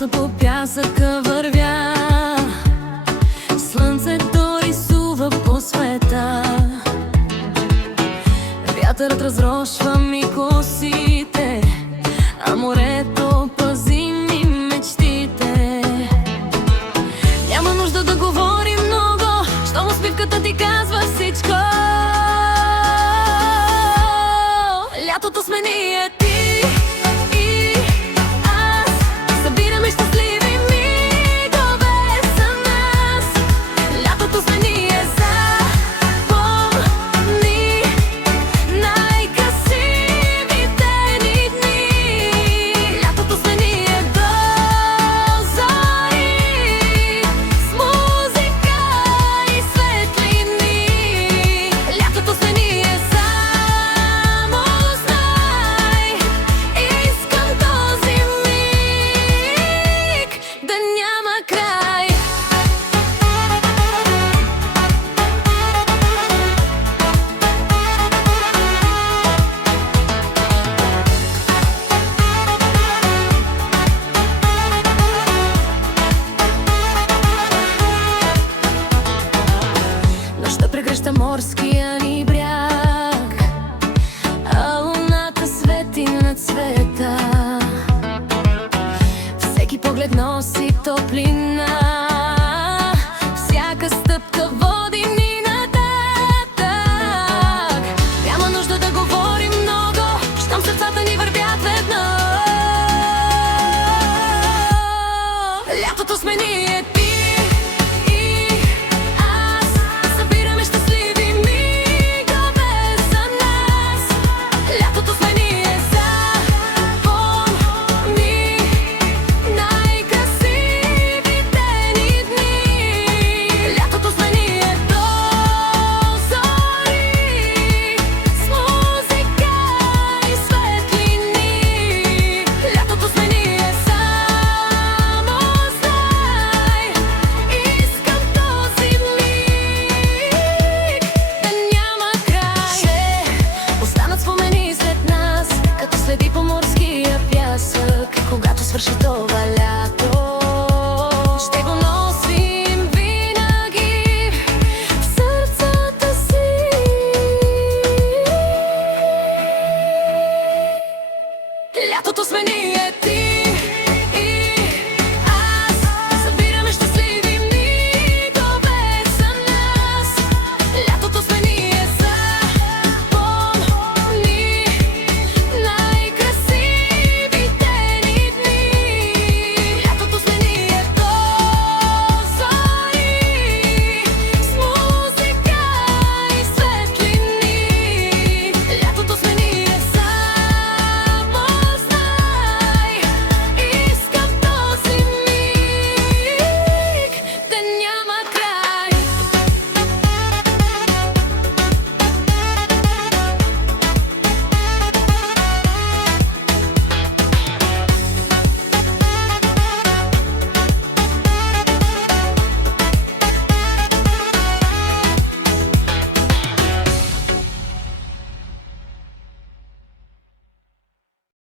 боса по пясъка вървя, слънцето рисува по света. Вятърът разрошва ми косите, а морето пази ми мечтите. Няма нужда да говорим много, щом усмивката ти казва всичко. Лятото сме ние, ти и аз, събираме щастливи мигове за нас. Лятото сме ние, запомни най-красивите ни дни. Лятото сме ние до зори, с музика и светлини. Лятото сме ние, само знай, искам този миг да няма край. Нощта прегръща морския